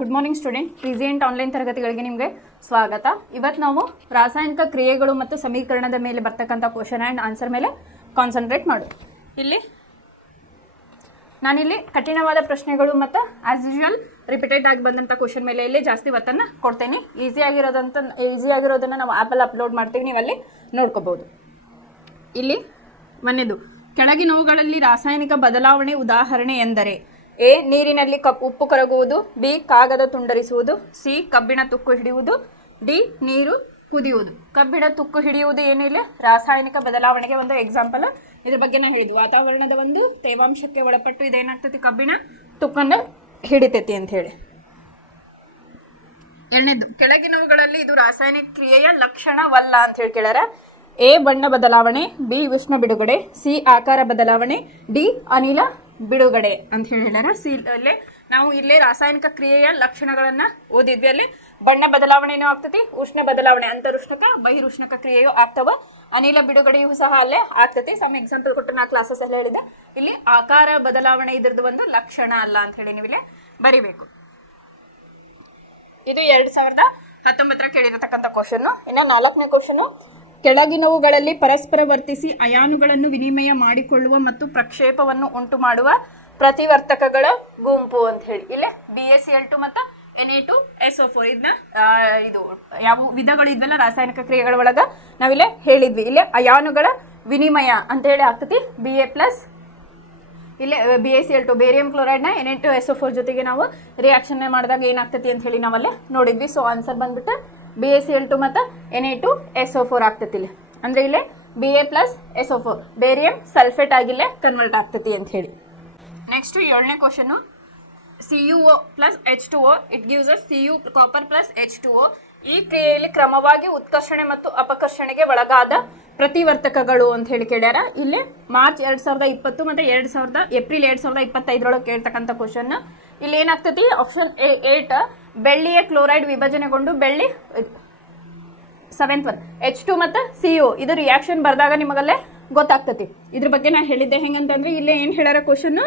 Good morning student. Present online ತರಗತಿಗಳಿಗೆ ನಿಮಗೆ ಸ್ವಾಗತ. ಇವತ್ತು ನಾವು ರಾಸಾಯನಿಕ ಕ್ರಿಯೆಗಳು ಮತ್ತು ಸಮೀಕರಣದ ಮೇಲೆ ಬರ್ತಕ್ಕಂಥ ಕ್ವಶನ್ ಆ್ಯಂಡ್ ಆನ್ಸರ್ ಮೇಲೆ ಕಾನ್ಸಂಟ್ರೇಟ್ ಮಾಡೋದು. ನಾನಿಲ್ಲಿ ಕಠಿಣವಾದ ಪ್ರಶ್ನೆಗಳು ಮತ್ತು ಆ್ಯಸ್ ಯೂಶುವಲ್ ರಿಪೀಟೆಡ್ ಆಗಿ ಬಂದಂಥ ಕ್ವಶನ್ ಮೇಲೆ ಇಲ್ಲಿ ಜಾಸ್ತಿ ಒತ್ತನ್ನು ಕೊಡ್ತೇನೆ. ಈಸಿಯಾಗಿರೋದನ್ನು ನಾವು ಆ್ಯಪಲ್ಲಿ ಅಪ್ಲೋಡ್ ಮಾಡ್ತೀವಿ, ನೀವು ಅಲ್ಲಿ ನೋಡ್ಕೋಬೋದು. ಇಲ್ಲಿ ಒಂದೇದು, ಕೆಳಗಿನವುಗಳಲ್ಲಿ ರಾಸಾಯನಿಕ ಬದಲಾವಣೆ ಉದಾಹರಣೆ ಎಂದರೆ: ಎ. ನೀರಿನಲ್ಲಿ ಉಪ್ಪು ಕರಗುವುದು. ಬಿ. ಕಾಗದ ತುಂಡರಿಸುವುದು. ಸಿ. ಕಬ್ಬಿಣ ತುಕ್ಕು ಹಿಡಿಯುವುದು. ಡಿ. ನೀರು ಕುದಿಯುವುದು. ಕಬ್ಬಿಣ ತುಕ್ಕು ಹಿಡಿಯುವುದು ಏನಿಲ್ಲ, ರಾಸಾಯನಿಕ ಬದಲಾವಣೆಗೆ ಒಂದು ಎಕ್ಸಾಂಪಲ್. ಇದ್ರ ಬಗ್ಗೆ ನಾನು ಹೇಳಿದ್ದು, ವಾತಾವರಣದ ಒಂದು ತೇವಾಂಶಕ್ಕೆ ಒಳಪಟ್ಟು ಇದೇನಾಗ್ತೈತಿ, ಕಬ್ಬಿಣ ತುಕ್ಕನ್ನು ಹಿಡಿತೈತಿ ಅಂತ ಹೇಳಿ. ಎರಡನೇದು, ಕೆಳಗಿನವುಗಳಲ್ಲಿ ಇದು ರಾಸಾಯನಿಕ ಕ್ರಿಯೆಯ ಲಕ್ಷಣವಲ್ಲ ಅಂತ ಹೇಳಿ ಕೇಳ್ಯಾರ. ಎ. ಬಣ್ಣ ಬದಲಾವಣೆ. ಬಿ. ಉಷ್ಣ ಬಿಡುಗಡೆ. ಸಿ. ಆಕಾರ ಬದಲಾವಣೆ. ಡಿ. ಅನಿಲ ಬಿಡುಗಡೆ ಅಂತ ಹೇಳಿ ಹೇಳ್ಯಾರ. ಸಿ ಅಲ್ಲೇ ನಾವು ಇಲ್ಲೇ ರಾಸಾಯನಿಕ ಕ್ರಿಯೆಯ ಲಕ್ಷಣಗಳನ್ನು ಓದಿದ್ವಿ. ಅಲ್ಲಿ ಬಣ್ಣ ಬದಲಾವಣೆಯೂ ಆಗ್ತತಿ, ಉಷ್ಣ ಬದಲಾವಣೆ ಅಂತರುಷ್ಣಕ ಬಹಿರುಷ್ಣಕ ಕ್ರಿಯೆಯೂ ಆಗ್ತವ, ಅನಿಲ ಬಿಡುಗಡೆಯೂ ಸಹ ಅಲ್ಲೇ ಆಗ್ತತಿ. ಸಮ್ ಎಕ್ಸಾಂಪಲ್ ಕೊಟ್ಟು ನಾ ಕ್ಲಾಸಸ್ ಎಲ್ಲ ಹೇಳಿದೆ. ಇಲ್ಲಿ ಆಕಾರ ಬದಲಾವಣೆ ಇದ್ರದ್ದು ಒಂದು ಲಕ್ಷಣ ಅಲ್ಲ ಅಂತ ಹೇಳಿ ನೀವು ಇಲ್ಲೇ ಬರಿಬೇಕು. ಇದು 2019 ಕೇಳಿರತಕ್ಕಂಥ ಕ್ವಶನ್. ಇನ್ನು 4ನೇ ಕ್ವಶನ್, ಕೆಳಗಿನವುಗಳಲ್ಲಿ ಪರಸ್ಪರ ವರ್ತಿಸಿ ಅಯಾನುಗಳನ್ನು ವಿನಿಮಯ ಮಾಡಿಕೊಳ್ಳುವ ಮತ್ತು ಪ್ರಕ್ಷೇಪವನ್ನು ಉಂಟು ಮಾಡುವ ಪ್ರತಿವರ್ತಕಗಳ ಗುಂಪು ಅಂತ ಹೇಳಿ. ಇಲ್ಲೇ BaCl2 ಮತ್ತು Na2SO4 ಇದನ್ನ ಇದು ಯಾವ ವಿಧಗಳು ಇದ್ವಲ್ಲ ರಾಸಾಯನಿಕ ಕ್ರಿಯೆಗಳ ಒಳಗೆ ನಾವಿಲ್ಲೇ ಹೇಳಿದ್ವಿ. ಇಲ್ಲೇ ಅಯಾನುಗಳ ವಿನಿಮಯ ಅಂತ ಹೇಳಿ ಆಗ್ತತಿ. Ba+, ಇಲ್ಲೇ BaCl2 ಬೇರಿಯಂ ಕ್ಲೋರೈಡ್ನ Na2SO4 ಜೊತೆಗೆ ನಾವು ರಿಯಾಕ್ಷನ್ ಮಾಡಿದಾಗ ಏನಾಗ್ತತಿ ಅಂತ ಹೇಳಿ ನಾವಲ್ಲೇ ನೋಡಿದ್ವಿ. ಸೊ ಆನ್ಸರ್ ಬಂದ್ಬಿಟ್ಟು BaCl2 ಮತ್ತು Na2SO4 ಆಗ್ತತಿ. ಇಲ್ಲಿ ಅಂದರೆ ಇಲ್ಲೇ Ba+SO4 ಬೇರಿಯಂ ಸಲ್ಫೇಟ್ ಆಗಿಲ್ಲೇ ಕನ್ವರ್ಟ್ ಆಗ್ತತಿ ಅಂತ ಹೇಳಿ. ನೆಕ್ಸ್ಟ್ 7ನೇ question, CuO plus H2O it gives us Cu copper plus H2O. ಈ ಕ್ರಿಯೆಯಲ್ಲಿ ಕ್ರಮವಾಗಿ ಉತ್ಕರ್ಷಣೆ ಮತ್ತು ಅಪಕರ್ಷಣೆಗೆ ಒಳಗಾದ ಪ್ರತಿವರ್ತಕಗಳು ಅಂತ ಹೇಳಿ ಕೇಳ್ಯಾರ. ಇಲ್ಲಿ ಮಾರ್ಚ್ 2020 ಮತ್ತು ಏಪ್ರಿಲ್ 2025 ಕೇಳ್ತಕ್ಕಂಥ ಕ್ವಶನ್. ಇಲ್ಲಿ ಏನಾಗ್ತತಿ, ಆಪ್ಷನ್ 8 ಬೆಳ್ಳಿಯ ಕ್ಲೋರೈಡ್ ವಿಭಜನೆಗೊಂಡು ಬೆಳ್ಳಿ 7th ಒನ್ H2 ಮತ್ತು CO ಇದು ರಿಯಾಕ್ಷನ್ ಬರೆದಾಗ ನಿಮಗಲ್ಲೇ ಗೊತ್ತಾಗ್ತತಿ. ಇದ್ರ ಬಗ್ಗೆ ನಾನು ಹೇಳಿದ್ದೆ ಹೆಂಗಂತಂದ್ರೆ ಇಲ್ಲೇ ಏನು ಹೇಳ್ಯಾರ question,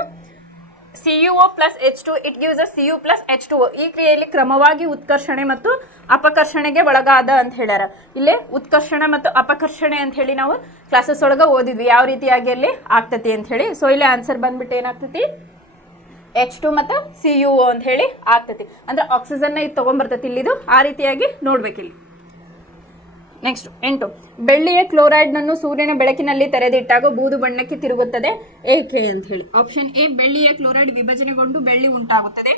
CuO plus H2 it gives us Cu plus H2O. ಈ ಕ್ರಿಯೆಯಲ್ಲಿ ಕ್ರಮವಾಗಿ ಉತ್ಕರ್ಷಣೆ ಮತ್ತು ಅಪಕರ್ಷಣೆಗೆ ಒಳಗಾದ ಅಂತ ಹೇಳ್ಯಾರ. ಇಲ್ಲೇ ಉತ್ಕರ್ಷಣ ಮತ್ತು ಅಪಕರ್ಷಣೆ ಅಂತ ಹೇಳಿ ನಾವು ಕ್ಲಾಸಸ್ ಒಳಗೆ ಓದಿದ್ವಿ ಯಾವ ರೀತಿಯಾಗಿ ಅಲ್ಲಿ ಆಗ್ತತಿ ಅಂತ ಹೇಳಿ. ಸೊ ಇಲ್ಲಿ ಆನ್ಸರ್ ಬಂದ್ಬಿಟ್ಟು ಏನಾಗ್ತತಿ, H2 ಮತ್ತು CuO ಅಂತ ಹೇಳಿ ಆಗ್ತತಿ. ಅಂದ್ರೆ ಆಕ್ಸಿಜನ್ನ ಇದು ತೊಗೊಂಬರ್ತತಿ ಇಲ್ಲಿದು, ಆ ರೀತಿಯಾಗಿ ನೋಡ್ಬೇಕಿಲ್ಲಿ. ನೆಕ್ಸ್ಟ್ 8, ಬೆಳ್ಳಿಯ ಕ್ಲೋರೈಡ್ನನ್ನು ಸೂರ್ಯನ ಬೆಳಕಿನಲ್ಲಿ ತೆರೆದಿಟ್ಟಾಗ ಬೂದು ಬಣ್ಣಕ್ಕೆ ತಿರುಗುತ್ತದೆ ಏಕೆ ಅಂತ ಹೇಳಿ. ಆಪ್ಷನ್ ಎ, ಬೆಳ್ಳಿಯ ಕ್ಲೋರೈಡ್ ವಿಭಜನೆಗೊಂಡು ಬೆಳ್ಳಿ ಉಂಟಾಗುತ್ತದೆ.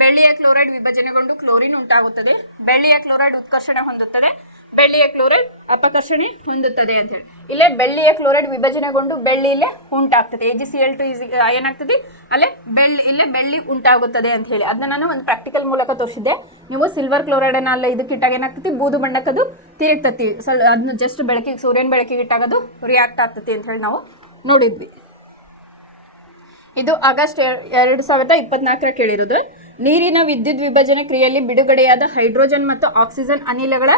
ಬೆಳ್ಳಿಯ ಕ್ಲೋರೈಡ್ ವಿಭಜನೆಗೊಂಡು ಕ್ಲೋರಿನ್ ಉಂಟಾಗುತ್ತದೆ. ಬೆಳ್ಳಿಯ ಕ್ಲೋರೈಡ್ ಉತ್ಕರ್ಷಣೆ ಹೊಂದುತ್ತದೆ. ಬೆಳ್ಳಿಯ ಕ್ಲೋರೈಡ್ ಅಪಕರ್ಷಣೆ ಹೊಂದುತ್ತದೆ ಅಂತ ಹೇಳಿ. ಇಲ್ಲೇ ಬೆಳ್ಳಿಯ ಕ್ಲೋರೈಡ್ ವಿಭಜನೆಗೊಂಡು ಬೆಳ್ಳಿ ಇಲ್ಲೇ ಉಂಟಾಗ್ತದೆ. AgCl2 ಏನಾಗ್ತದೆ, ಅಲ್ಲೇ ಇಲ್ಲೇ ಬೆಳ್ಳಿ ಉಂಟಾಗುತ್ತದೆ ಅಂತ ಹೇಳಿ. ಅದನ್ನ ನಾನು ಒಂದು ಪ್ರಾಕ್ಟಿಕಲ್ ಮೂಲಕ ತೋರಿಸಿದ್ದೆ. ನೀವು ಸಿಲ್ವರ್ ಕ್ಲೋರೈಡ್ ಅಲ್ಲ ಇದಕ್ಕಿಟ್ಟಾಗ ಏನಾಗ್ತತಿ, ಬೂದು ಬಣ್ಣಕ್ಕದು ತಿರುಗ್ತತಿ. ಅದನ್ನ ಜಸ್ಟ್ ಬೆಳಕಿಗೆ ಸೂರ್ಯನ ಬೆಳಕಿಗೆ ಇಟ್ಟಾಗದು ರಿಯಾಕ್ಟ್ ಆಗ್ತತಿ ಅಂತ ಹೇಳಿ ನಾವು ನೋಡಿದ್ವಿ. ಇದು ಆಗಸ್ಟ್ 2024 ಕೇಳಿರೋದು. ನೀರಿನ ವಿದ್ಯುತ್ ವಿಭಜನೆ ಕ್ರಿಯೆಯಲ್ಲಿ ಬಿಡುಗಡೆಯಾದ ಹೈಡ್ರೋಜನ್ ಮತ್ತು ಆಕ್ಸಿಜನ್ ಅನಿಲಗಳ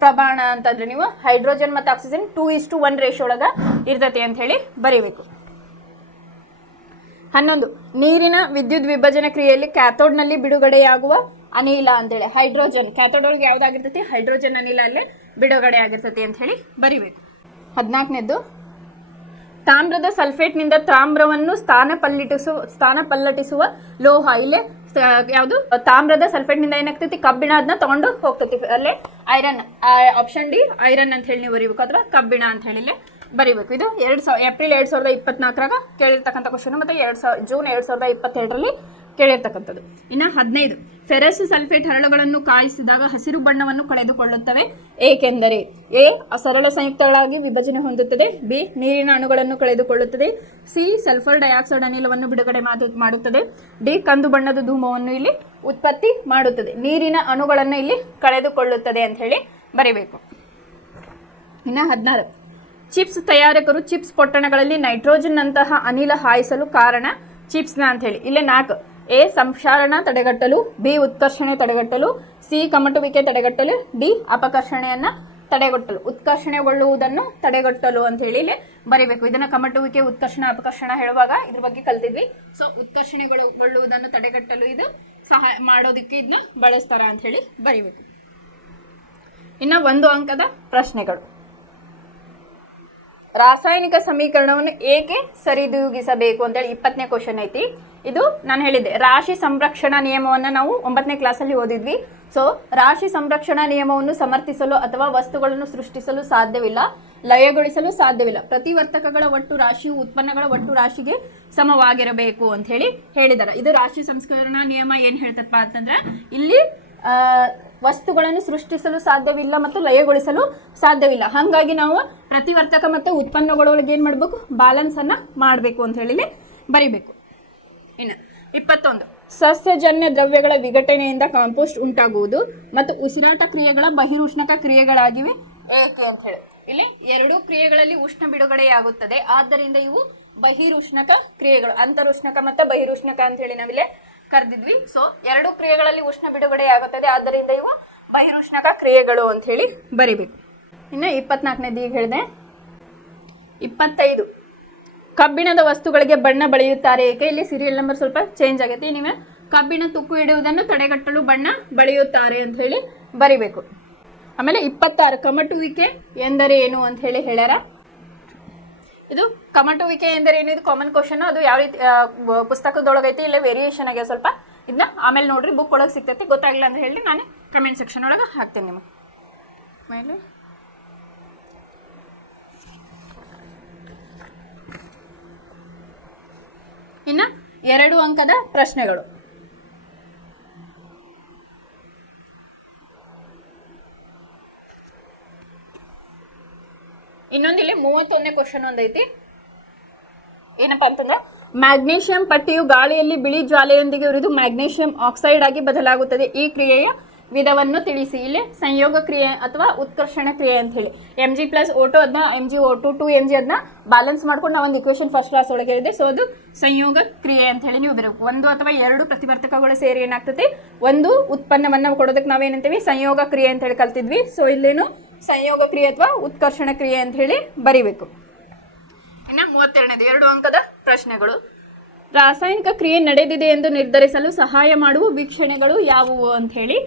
ಪ್ರಮಾಣ ಅಂತಂದ್ರೆ ನೀವು ಹೈಡ್ರೋಜನ್ ಮತ್ತು ಆಕ್ಸಿಜನ್ 2:1 ರೇಷಿಯೋ ಒಳಗೆ ಇರ್ತತಿ ಅಂತ ಹೇಳಿ ಬರೀಬೇಕು. 11, ನೀರಿನ ವಿದ್ಯುತ್ ವಿಭಜನೆ ಕ್ರಿಯೆಯಲ್ಲಿ ಕ್ಯಾಥೋಡ್ನಲ್ಲಿ ಬಿಡುಗಡೆಯಾಗುವ ಅನಿಲ ಅಂತೇಳಿ ಹೈಡ್ರೋಜನ್. ಕ್ಯಾಥೋಡ್ ಒಳಗೆ ಯಾವುದಾಗಿರ್ತೈತಿ, ಹೈಡ್ರೋಜನ್ ಅನಿಲ ಅಲ್ಲೇ ಬಿಡುಗಡೆ ಆಗಿರ್ತತಿ ಅಂತ ಹೇಳಿ ಬರಿಬೇಕು. 14ನೇದು, ತಾಮ್ರದ ಸಲ್ಫೇಟ್ನಿಂದ ತಾಮ್ರವನ್ನು ಸ್ಥಾನಪಲ್ಲಟಿಸುವ ಲೋಹ. ಇಲ್ಲೇ ಯಾವುದು, ತಾಮ್ರದ ಸಲ್ಫೇಟ್ನಿಂದ ಏನಾಗ್ತೈತಿ, ಕಬ್ಬಿಣ ಅದನ್ನ ತಗೊಂಡು ಹೋಗ್ತೈತಿ. ಅಲ್ಲೇ ಐರನ್, ಆಪ್ಷನ್ ಡಿ ಐರನ್ ಅಂತ ಹೇಳಿ ನೀವು ಬರೀಬೇಕು, ಅಥವಾ ಕಬ್ಬಿಣ ಅಂತ ಹೇಳಿ ಇಲ್ಲೇ ಬರೀಬೇಕು. ಇದು ಏಪ್ರಿಲ್ 2024 ಕೇಳಿರ್ತಕ್ಕಂಥ ಕ್ವಶನ್ ಮತ್ತು ಜೂನ್ 2022 ಕೇಳಿರ್ತಕ್ಕಂಥದ್ದು. ಇನ್ನು 15, ಫೆರಸ್ ಸಲ್ಫೇಟ್ ಹರಳುಗಳನ್ನು ಕಾಯಿಸಿದಾಗ ಹಸಿರು ಬಣ್ಣವನ್ನು ಕಳೆದುಕೊಳ್ಳುತ್ತವೆ ಏಕೆಂದರೆ: ಎ. ಸರಳ ಸಂಯುಕ್ತಗಳಾಗಿ ವಿಭಜನೆ ಹೊಂದುತ್ತದೆ. ಬಿ. ನೀರಿನ ಅಣುಗಳನ್ನು ಕಳೆದುಕೊಳ್ಳುತ್ತದೆ. ಸಿ. ಸಲ್ಫರ್ ಡೈಆಕ್ಸೈಡ್ ಅನಿಲವನ್ನು ಬಿಡುಗಡೆ ಮಾಡುತ್ತದೆ. ಡಿ. ಕಂದು ಬಣ್ಣದ ಧೂಮವನ್ನು ಇಲ್ಲಿ ಉತ್ಪತ್ತಿ ಮಾಡುತ್ತದೆ. ನೀರಿನ ಅಣುಗಳನ್ನು ಇಲ್ಲಿ ಕಳೆದುಕೊಳ್ಳುತ್ತದೆ ಅಂತ ಹೇಳಿ ಬರೀಬೇಕು. ಇನ್ನು 16, ಚಿಪ್ಸ್ ತಯಾರಕರು ಚಿಪ್ಸ್ ಪೊಟ್ಟಣಗಳಲ್ಲಿ ನೈಟ್ರೋಜನ್ ನಂತಹ ಅನಿಲ ಹಾಯಿಸಲು ಕಾರಣ ಚಿಪ್ಸ್ನ ಅಂತ ಹೇಳಿ. ಇಲ್ಲೇ 4, ಎ. ಸಂಕ್ಷಾರಣ ತಡೆಗಟ್ಟಲು. ಬಿ. ಉತ್ಕರ್ಷಣೆ ತಡೆಗಟ್ಟಲು. ಸಿ. ಕಮಟುವಿಕೆ ತಡೆಗಟ್ಟಲು. ಡಿ. ಅಪಕರ್ಷಣೆಯನ್ನು ತಡೆಗಟ್ಟಲು, ಉತ್ಕರ್ಷಣೆಗೊಳ್ಳುವುದನ್ನು ತಡೆಗಟ್ಟಲು ಅಂತ ಹೇಳಿ ಇಲ್ಲಿ ಬರಿಬೇಕು. ಇದನ್ನ ಕಮಟುವಿಕೆ, ಉತ್ಕರ್ಷಣ, ಅಪಕರ್ಷಣ ಹೇಳುವಾಗ ಇದ್ರ ಬಗ್ಗೆ ಕಲ್ತಿದ್ವಿ. ಸೊ ಉತ್ಕರ್ಷಣೆಗೊಳ್ಳುವುದನ್ನು ತಡೆಗಟ್ಟಲು ಇದು ಸಹಾಯ ಮಾಡೋದಕ್ಕೆ ಇದನ್ನ ಬಳಸ್ತಾರ ಅಂತ ಹೇಳಿ ಬರಿಬೇಕು. ಇನ್ನು 1 ಅಂಕದ ಪ್ರಶ್ನೆಗಳು. ರಾಸಾಯನಿಕ ಸಮೀಕರಣವನ್ನು ಏಕೆ ಸರಿದೂಗಿಸಬೇಕು ಅಂತೇಳಿ 20ನೇ ಕ್ವಶನ್ ಐತಿ. ಇದು ನಾನು ಹೇಳಿದ್ದೆ, ರಾಶಿ ಸಂರಕ್ಷಣಾ ನಿಯಮವನ್ನು ನಾವು 9ನೇ ಕ್ಲಾಸಲ್ಲಿ ಓದಿದ್ವಿ. ಸೊ ರಾಶಿ ಸಂರಕ್ಷಣಾ ನಿಯಮವನ್ನು ಸಮರ್ಥಿಸಲು ಅಥವಾ ವಸ್ತುಗಳನ್ನು ಸೃಷ್ಟಿಸಲು ಸಾಧ್ಯವಿಲ್ಲ, ಲಯಗೊಳಿಸಲು ಸಾಧ್ಯವಿಲ್ಲ. ಪ್ರತಿವರ್ತಕಗಳ ಒಟ್ಟು ರಾಶಿಯು ಉತ್ಪನ್ನಗಳ ಒಟ್ಟು ರಾಶಿಗೆ ಸಮವಾಗಿರಬೇಕು ಅಂತ ಹೇಳಿ ಹೇಳಿದ್ದಾರೆ. ಇದು ರಾಶಿ ಸಂಸ್ಕರಣಾ ನಿಯಮ ಏನು ಹೇಳ್ತಪ್ಪ ಅಂತಂದ್ರೆ, ಇಲ್ಲಿ ವಸ್ತುಗಳನ್ನು ಸೃಷ್ಟಿಸಲು ಸಾಧ್ಯವಿಲ್ಲ ಮತ್ತು ಲಯಗೊಳಿಸಲು ಸಾಧ್ಯವಿಲ್ಲ. ಹಾಗಾಗಿ ನಾವು ಪ್ರತಿವರ್ತಕ ಮತ್ತು ಉತ್ಪನ್ನಗಳೊಳಗೆ ಏನು ಮಾಡಬೇಕು, ಬ್ಯಾಲೆನ್ಸ್ ಅನ್ನ ಮಾಡಬೇಕು ಅಂತ ಹೇಳಿ ಬರಿಬೇಕು. ಇನ್ನು 21, ಸಸ್ಯಜನ್ಯ ದ್ರವ್ಯಗಳ ವಿಘಟನೆಯಿಂದ ಕಾಂಪೋಸ್ಟ್ ಉಂಟಾಗುವುದು ಮತ್ತು ಉಸಿರಾಟ ಕ್ರಿಯೆಗಳ ಬಹಿರುಷ್ಣಕ ಕ್ರಿಯೆಗಳಾಗಿವೆ ಏಕೆ ಅಂತ ಹೇಳಿ. ಇಲ್ಲಿ 2 ಕ್ರಿಯೆಗಳಲ್ಲಿ ಉಷ್ಣ ಬಿಡುಗಡೆಯಾಗುತ್ತದೆ, ಆದ್ದರಿಂದ ಇವು ಬಹಿರುಷ್ಣಕ ಕ್ರಿಯೆಗಳು. ಅಂತರುಷ್ಣಕ ಮತ್ತು ಬಹಿರುಷ್ಣಕ ಅಂತ ಹೇಳಿ ನಾವಿಲ್ಲಿ ಕರೆದಿದ್ವಿ. ಸೊ 2 ಕ್ರಿಯೆಗಳಲ್ಲಿ ಉಷ್ಣ ಬಿಡುಗಡೆ ಆಗುತ್ತದೆ, ಆದ್ದರಿಂದ ಇವು ಬಹಿರುಷ್ಣಕ ಕ್ರಿಯೆಗಳು ಅಂತ ಹೇಳಿ ಬರಿಬೇಕು. ಇನ್ನು 24ನೇದು ಈಗ ಹೇಳಿದೆ. 25, ಕಬ್ಬಿಣದ ವಸ್ತುಗಳಿಗೆ ಬಣ್ಣ ಬಳಿಯುತ್ತಾರೆ ಏಕೆ. ಇಲ್ಲಿ ಸೀರಿಯಲ್ ನಂಬರ್ ಸ್ವಲ್ಪ ಚೇಂಜ್ ಆಗೈತಿ. ನೀವು ಕಬ್ಬಿಣ ತುಕ್ಕು ಇಡುವುದನ್ನು ತಡೆಗಟ್ಟಲು ಬಣ್ಣ ಬಳಿಯುತ್ತಾರೆ ಅಂತ ಹೇಳಿ ಬರಿಬೇಕು. ಆಮೇಲೆ 26, ಕಮಟುವಿಕೆ ಎಂದರೆ ಏನು ಅಂತ ಹೇಳಿ ಹೇಳ್ಯಾರ. ಇದು ಕಮಟುವಿಕೆ ಎಂದರೆ ಏನು, ಇದು ಕಾಮನ್ ಕ್ವಶನ್. ಅದು ಯಾವ ರೀತಿ ಪುಸ್ತಕದೊಳಗೈತಿ, ಇಲ್ಲೇ ವೇರಿಯೇಷನ್ ಆಗ್ಯಾವ ಸ್ವಲ್ಪ. ಇದನ್ನ ಆಮೇಲೆ ನೋಡ್ರಿ, ಬುಕ್ ಒಳಗೆ ಸಿಗ್ತೈತಿ. ಗೊತ್ತಾಗಿಲ್ಲ ಅಂತ ಹೇಳಿ ನಾನು ಕಮೆಂಟ್ ಸೆಕ್ಷನ್ ಒಳಗೆ ಹಾಕ್ತೇನೆ ನಿಮಗೆ. ಆಮೇಲೆ ಇನ್ನು 2 ಅಂಕದ ಪ್ರಶ್ನೆಗಳು. ಇನ್ನೊಂದಿಲ್ಲಿ 31ನೇ ಕ್ವಶನ್ ಒಂದೈತಿ. ಏನಪ್ಪಾ ಅಂತಂದ್ರೆ, ಮ್ಯಾಗ್ನೀಷಿಯಂ ಪಟ್ಟಿಯು ಗಾಳಿಯಲ್ಲಿ ಬಿಳಿ ಜ್ವಾಲೆಯೊಂದಿಗೆ ಉರಿದು ಮ್ಯಾಗ್ನೀಷಿಯಂ ಆಕ್ಸೈಡ್ ಆಗಿ ಬದಲಾಗುತ್ತದೆ. ಈ ಕ್ರಿಯೆಯ ವಿಧವನ್ನು ತಿಳಿಸಿ. ಇಲ್ಲಿ ಸಂಯೋಗ ಕ್ರಿಯೆ ಅಥವಾ ಉತ್ಕರ್ಷಣ ಕ್ರಿಯೆ ಅಂತ ಹೇಳಿ. Mg+O2 ಅದನ್ನ MgO2 2Mg ಅದನ್ನ ಬ್ಯಾಲೆನ್ಸ್ ಮಾಡ್ಕೊಂಡು ನಾವು ಒಂದು ಇಕ್ವೇಷನ್ ಫಸ್ಟ್ ಕ್ಲಾಸ್ ಒಳಗೆ ಹೇಳಿದೆ. ಸೊ ಅದು ಸಂಯೋಗ ಕ್ರಿಯೆ ಅಂತ ಹೇಳಿ ನೀವು ಬರಬೇಕು. 1 ಅಥವಾ 2 ಪ್ರತಿವರ್ತಕಗಳು ಸೇರಿ ಏನಾಗ್ತದೆ, ಒಂದು ಉತ್ಪನ್ನವನ್ನು ಕೊಡೋದಕ್ಕೆ ನಾವೇನಂತೀವಿ, ಸಂಯೋಗ ಕ್ರಿಯೆ ಅಂತ ಹೇಳಿ ಕಲ್ತಿದ್ವಿ. ಸೊ ಇಲ್ಲೇನು ಸಂಯೋಗ ಕ್ರಿಯೆ ಅಥವಾ ಉತ್ಕರ್ಷಣ ಕ್ರಿಯೆ ಅಂತ ಹೇಳಿ ಬರಿಬೇಕು. ಇನ್ನು 32ನೇದು 2 ಅಂಕದ ಪ್ರಶ್ನೆಗಳು. ರಾಸಾಯನಿಕ ಕ್ರಿಯೆ ನಡೆದಿದೆ ಎಂದು ನಿರ್ಧರಿಸಲು ಸಹಾಯ ಮಾಡುವ ವೀಕ್ಷಣೆಗಳು ಯಾವುವು ಅಂತ ಹೇಳಿ.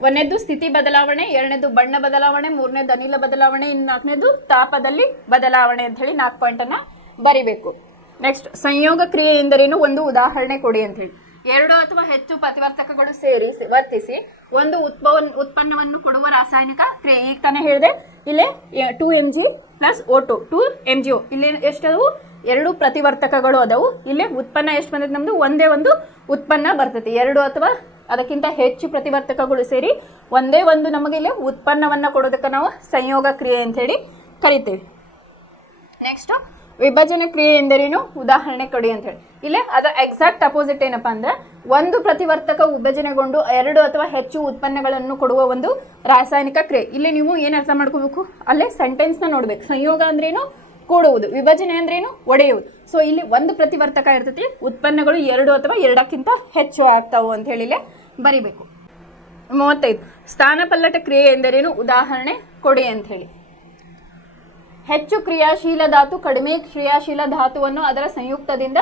1ನೇದು ಸ್ಥಿತಿ ಬದಲಾವಣೆ, 2ನೇದು ಬಣ್ಣ ಬದಲಾವಣೆ, 3ನೇದು ಅನಿಲ ಬದಲಾವಣೆ, ಇನ್ನು 4ನೇದು ತಾಪದಲ್ಲಿ ಬದಲಾವಣೆ ಅಂತ ಹೇಳಿ 4 ಪಾಯಿಂಟನ್ನು ಬರಿಬೇಕು. ನೆಕ್ಸ್ಟ್, ಸಂಯೋಗ ಕ್ರಿಯೆ ಎಂದರೇನು, ಒಂದು ಉದಾಹರಣೆ ಕೊಡಿ ಅಂತ ಹೇಳಿ. 2 ಅಥವಾ ಹೆಚ್ಚು ಪ್ರತಿವರ್ತಕಗಳು ಸೇರಿ ವರ್ತಿಸಿ ಒಂದು ಉತ್ಪನ್ನವನ್ನು ಕೊಡುವ ರಾಸಾಯನಿಕ ಕ್ರಿಯೆ. ಈಗ ತಾನೇ ಹೇಳಿದೆ, ಇಲ್ಲೇ 2Mg+O2 2MgO. ಇಲ್ಲಿ ಎಷ್ಟವು, 2 ಪ್ರತಿವರ್ತಕಗಳು ಅದಾವು. ಇಲ್ಲೇ ಉತ್ಪನ್ನ ಎಷ್ಟು ಬಂದೈತೆ ನಮ್ದು, ಒಂದೇ ಒಂದು ಉತ್ಪನ್ನ ಬರ್ತೈತಿ. 2 ಅಥವಾ ಅದಕ್ಕಿಂತ ಹೆಚ್ಚು ಪ್ರತಿವರ್ತಕಗಳು ಸೇರಿ ಒಂದೇ ಒಂದು ನಮಗೆ ಇಲ್ಲಿ ಉತ್ಪನ್ನವನ್ನು ಕೊಡೋದಕ್ಕೆ ನಾವು ಸಂಯೋಗ ಕ್ರಿಯೆ ಅಂತ ಹೇಳಿ ಕರಿತೇವೆ. ನೆಕ್ಸ್ಟ್, ವಿಭಜನೆ ಕ್ರಿಯೆ ಎಂದರೇನು, ಉದಾಹರಣೆ ಕೊಡಿ ಅಂತ ಹೇಳಿ. ಇಲ್ಲೇ ಅದರ ಎಕ್ಸಾಕ್ಟ್ ಅಪೋಸಿಟ್ ಏನಪ್ಪಾ ಅಂದ್ರೆ, ಒಂದು ಪ್ರತಿವರ್ತಕ ವಿಭಜನೆಗೊಂಡು 2 ಅಥವಾ ಹೆಚ್ಚು ಉತ್ಪನ್ನಗಳನ್ನು ಕೊಡುವ ಒಂದು ರಾಸಾಯನಿಕ ಕ್ರಿಯೆ. ಇಲ್ಲಿ ನೀವು ಏನು ಅರ್ಥ ಮಾಡ್ಕೋಬೇಕು, ಅಲ್ಲೇ ಸೆಂಟೆನ್ಸ್ನ ನೋಡ್ಬೇಕು. ಸಂಯೋಗ ಅಂದ್ರೇನು, ಕೂಡುವುದು. ವಿಭಜನೆ ಅಂದ್ರೇನು, ಒಡೆಯುವುದು. ಸೊ ಇಲ್ಲಿ ಒಂದು ಪ್ರತಿವರ್ತಕ ಇರ್ತೈತಿ, ಉತ್ಪನ್ನಗಳು 2 ಅಥವಾ 2ಕ್ಕಿಂತ ಹೆಚ್ಚು ಆಗ್ತಾವು ಅಂತ ಹೇಳಿ ಬರಿಬೇಕು. 35, ಸ್ಥಾನಪಲ್ಲಟ ಕ್ರಿಯೆ ಎಂದರೇನು, ಉದಾಹರಣೆ ಕೊಡಿ ಅಂತ ಹೇಳಿ. ಹೆಚ್ಚು ಕ್ರಿಯಾಶೀಲ ಧಾತು ಕಡಿಮೆ ಕ್ರಿಯಾಶೀಲ ಧಾತುವನ್ನು ಅದರ ಸಂಯುಕ್ತದಿಂದ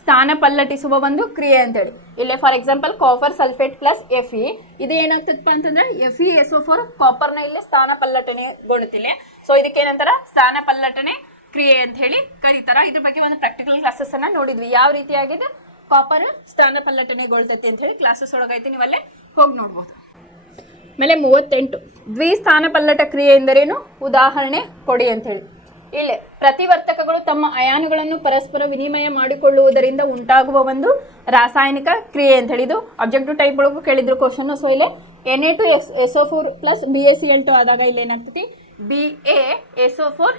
ಸ್ಥಾನ ಪಲ್ಲಟಿಸುವ ಒಂದು ಕ್ರಿಯೆ ಅಂತೇಳಿ. ಇಲ್ಲೇ for example copper sulphate plus Fe, ಇದು ಏನಾಗ್ತದಪ್ಪ ಅಂತಂದ್ರೆ FeSO4 ಕಾಪರ್ನ ಇಲ್ಲಿ ಸ್ಥಾನ ಪಲ್ಲಟನೆಗೊಳ್ಳುತ್ತಿಲ್ಲ. ಸೊ ಇದಕ್ಕೆ ಏನಂತಾರ, ಸ್ಥಾನ ಪಲ್ಲಟನೆ ಕ್ರಿಯೆ ಅಂತ ಹೇಳಿ ಕರೀತಾರ. ಇದ್ರ ಬಗ್ಗೆ ಒಂದು ಪ್ರಾಕ್ಟಿಕಲ್ ಕ್ಲಾಸಸ್ ಅನ್ನ ನೋಡಿದ್ವಿ, ಯಾವ ರೀತಿಯಾಗಿದೆ ಕಾಪರ್ ಸ್ಥಾನ ಪಲ್ಲಟನೆಗೊಳ್ತೈತಿ ಅಂತ ಹೇಳಿ ಕ್ಲಾಸಸ್ ಒಳಗೈತಿ, ನೀವಲ್ಲೇ ಹೋಗಿ ನೋಡ್ಬೋದು. ಆಮೇಲೆ 38, ದ್ವಿಸ್ಥಾನ ಪಲ್ಲಟ ಕ್ರಿಯೆ ಎಂದರೇನು, ಉದಾಹರಣೆ ಕೊಡಿ ಅಂತ ಹೇಳಿ. ಇಲ್ಲಿ ಪ್ರತಿವರ್ತಕಗಳು ತಮ್ಮ ಅಯಾನುಗಳನ್ನು ಪರಸ್ಪರ ವಿನಿಮಯ ಮಾಡಿಕೊಳ್ಳುವುದರಿಂದ ಉಂಟಾಗುವ ಒಂದು ರಾಸಾಯನಿಕ ಕ್ರಿಯೆ ಅಂತ ಹೇಳಿ. ಇದು ಆಬ್ಜೆಕ್ಟಿವ್ ಟೈಪ್ ಒಳಗೂ ಕೇಳಿದ್ರು ಕ್ವಶನ್. ಸೊ ಇಲ್ಲಿ Na2SO4 ಪ್ಲಸ್ BaCl2 ಆದಾಗ ಇಲ್ಲಿ ಏನಾಗ್ತೈತಿ, BaSO4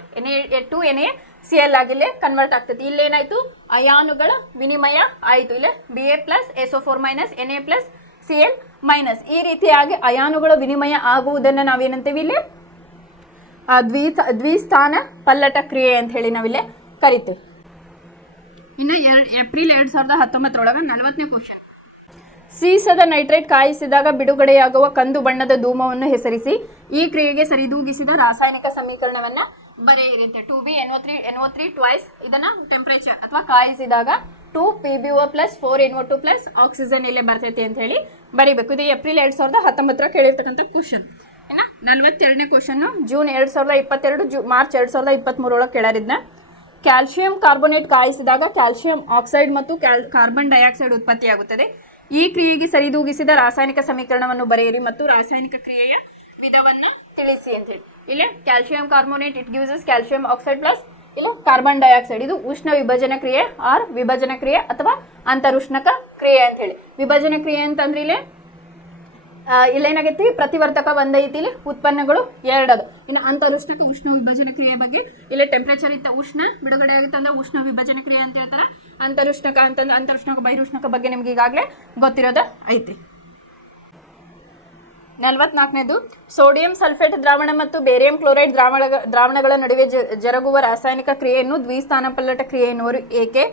2NaCl ಆಗಿಲ್ಲೇ ಕನ್ವರ್ಟ್ ಆಗ್ತೈತಿ. ಇಲ್ಲೇನಾಯ್ತು, ಅಯಾನುಗಳ ವಿನಿಮಯ ಆಯಿತು. ಇಲ್ಲೇ Ba+SO4- Na+Cl-. ಈ ರೀತಿಯಾಗಿ ಅಯಾನುಗಳ ವಿನಿಮಯ ಆಗುವುದನ್ನು ನಾವೇನಂತೀವಿ, ಇಲ್ಲಿ ದ್ವಿಸ್ಥಾನ ಪಲ್ಲಟ ಕ್ರಿಯೆ ಅಂತ ಹೇಳಿ ನಾವಿಲ್ಲಿ ಕರಿತೇವೆ. ಇನ್ನು ಏಪ್ರಿಲ್ 2019 40ನೇ ಕ್ವಶನ್. ಸೀಸದ ನೈಟ್ರೇಟ್ ಕಾಯಿಸಿದಾಗ ಬಿಡುಗಡೆಯಾಗುವ ಕಂದು ಬಣ್ಣದ ಧೂಮವನ್ನು ಹೆಸರಿಸಿ. ಈ ಕ್ರಿಯೆಗೆ ಸರಿದೂಗಿಸಿದ ರಾಸಾಯನಿಕ ಸಮೀಕರಣವನ್ನ ಬರೆಯಿರುತ್ತೆ. 2B NO3 ಟ್ವೈಸ್ ಇದನ್ನ ಟೆಂಪರೇಚರ್ ಅಥವಾ ಕಾಯಿಸಿದಾಗ 2PbO + 4NO2 + ಆಕ್ಸಿಜನ್ ಇಲ್ಲೇ ಬರ್ತೈತಿ ಅಂತ ಹೇಳಿ ಬರಿಬೇಕು. ಇದು ಏಪ್ರಿಲ್ 2019 ಕೇಳಿರ್ತಕ್ಕಂಥ ಕ್ವಶನ್. 42ನೇ ಕ್ವಶನ್ ಜೂನ್ 2022 ಮಾರ್ಚ್ 2023 ಒಳಗೆ ಕೇಳಾರಿದ್ನ. ಕ್ಯಾಲ್ಸಿಯಂ ಕಾರ್ಬೋನೇಟ್ ಕಾಯಿಸಿದಾಗ ಕ್ಯಾಲ್ಸಿಯಂ ಆಕ್ಸೈಡ್ ಮತ್ತು ಕಾರ್ಬನ್ ಡೈಆಕ್ಸೈಡ್ ಉತ್ಪತ್ತಿಯಾಗುತ್ತದೆ. ಈ ಕ್ರಿಯೆಗೆ ಸರಿದೂಗಿಸಿದ ರಾಸಾಯನಿಕ ಸಮೀಕರಣವನ್ನು ಬರೆಯಿರಿ ಮತ್ತು ರಾಸಾಯನಿಕ ಕ್ರಿಯೆಯ ವಿಧವನ್ನ ತಿಳಿಸಿ ಅಂತ ಹೇಳಿ. ಇಲ್ಲಿ calcium carbonate it gives calcium oxide plus ಇಲ್ಲ ಕಾರ್ಬನ್ ಡೈಆಕ್ಸೈಡ್. ಇದು ಉಷ್ಣ ವಿಭಜನ ಕ್ರಿಯೆ ಆರ್ ವಿಭಜನ ಕ್ರಿಯೆ ಅಥವಾ ಅಂತರುಷ್ಣಕ ಕ್ರಿಯೆ ಅಂತ ಹೇಳಿ. ವಿಭಜನ ಕ್ರಿಯೆ ಅಂತಂದ್ರೆ ಇಲ್ಲೇನಾಗೈತಿ ಪ್ರತಿವರ್ತಕ ಒಂದೈತಿ, ಇಲ್ಲಿ ಉತ್ಪನ್ನಗಳು ಎರಡದು. ಇನ್ನು ಅಂತರುಷ್ಣಕ ಉಷ್ಣ ವಿಭಜನ ಕ್ರಿಯೆ ಬಗ್ಗೆ ಇಲ್ಲಿ ಟೆಂಪರೇಚರ್ ಇತ್ತ ಉಷ್ಣ ಬಿಡುಗಡೆ ಆಗುತ್ತೆ ಅಂದ್ರೆ ಉಷ್ಣ ವಿಭಜನ ಕ್ರಿಯೆ ಅಂತ ಹೇಳ್ತಾರೆ. ಅಂತರುಷ್ಣಕ ಅಂತಂದ್ರೆ ಅಂತರುಷ್ಣಕ ಬಹಿರುಷ್ಣಕ ಬಗ್ಗೆ ನಿಮ್ಗೆ ಈಗಾಗಲೇ ಗೊತ್ತಿರೋದು ಐತಿ. 44ನೇದು ಸೋಡಿಯಂ ಸಲ್ಫೇಟ್ ದ್ರಾವಣ ಮತ್ತು ಬೇರಿಯಂ ಕ್ಲೋರೈಡ್ ದ್ರಾವಣಗಳ ನಡುವೆ ಜರುಗುವ ರಾಸಾಯನಿಕ ಕ್ರಿಯೆಯನ್ನು ದ್ವಿಸ್ಥಾನಪಲ್ಲಟ ಕ್ರಿಯೆ ಎನ್ನುವರು ಏಕೆ?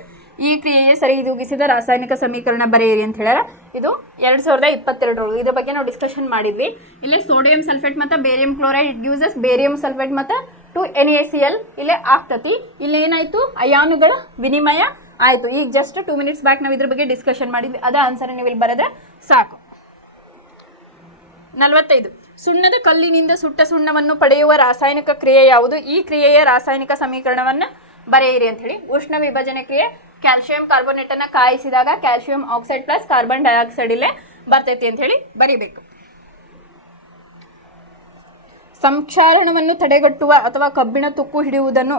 ಈ ಕ್ರಿಯೆಗೆ ಸರಿದೂಗಿಸಿದ ರಾಸಾಯನಿಕ ಸಮೀಕರಣ ಬರೆಯಿರಿ ಅಂತ ಹೇಳ್ಯಾರ. ಇದು 2022 ಇದ್ರ ಬಗ್ಗೆ ನಾವು ಡಿಸ್ಕಷನ್ ಮಾಡಿದ್ವಿ. ಇಲ್ಲಿ ಸೋಡಿಯಂ ಸಲ್ಫೇಟ್ ಮತ್ತು barium chloride it gives barium sulphate ಮತ್ತು 2NaCl ಇಲ್ಲೇ ಆಗ್ತತಿ. ಇಲ್ಲಿ ಏನಾಯ್ತು ಅಯಾನುಗಳ ವಿನಿಮಯ ಆಯ್ತು. ಈಗ ಜಸ್ಟ್ 2 ಮಿನಿಟ್ಸ್ ಬ್ಯಾಕ್ ನಾವು ಇದ್ರ ಬಗ್ಗೆ ಡಿಸ್ಕಷನ್ ಮಾಡಿದ್ವಿ. ಅದ ಆನ್ಸರ್ ನೀವು ಇಲ್ಲಿ ಬರೆದ್ರೆ ಸಾಕು. 45 ಸುಣ್ಣದ ಕಲ್ಲಿನಿಂದ ಸುಟ್ಟ ಸುಣ್ಣವನ್ನು ಪಡೆಯುವ ರಾಸಾಯನಿಕ ಕ್ರಿಯೆ ಯಾವುದು? ಈ ಕ್ರಿಯೆಯ ರಾಸಾಯನಿಕ ಸಮೀಕರಣವನ್ನು ಬರೆಯಿರಿ ಅಂತ ಹೇಳಿ. ಉಷ್ಣ ವಿಭಜನೆ ಕ್ರಿಯೆ ಕ್ಯಾಲ್ಸಿಯಂ ಕಾರ್ಬೋನೇಟ್ ಅನ್ನ ಕಾಯಿಸಿದಾಗ calcium oxide plus carbon dioxide ಇಲ್ಲೇ ಬರ್ತೈತಿ ಅಂತ ಹೇಳಿ ಬರಿಬೇಕು. ಸಂಕ್ಷಾರಣವನ್ನು ತಡೆಗಟ್ಟುವ ಅಥವಾ ಕಬ್ಬಿಣ ತುಕ್ಕು ಹಿಡಿಯುವುದನ್ನು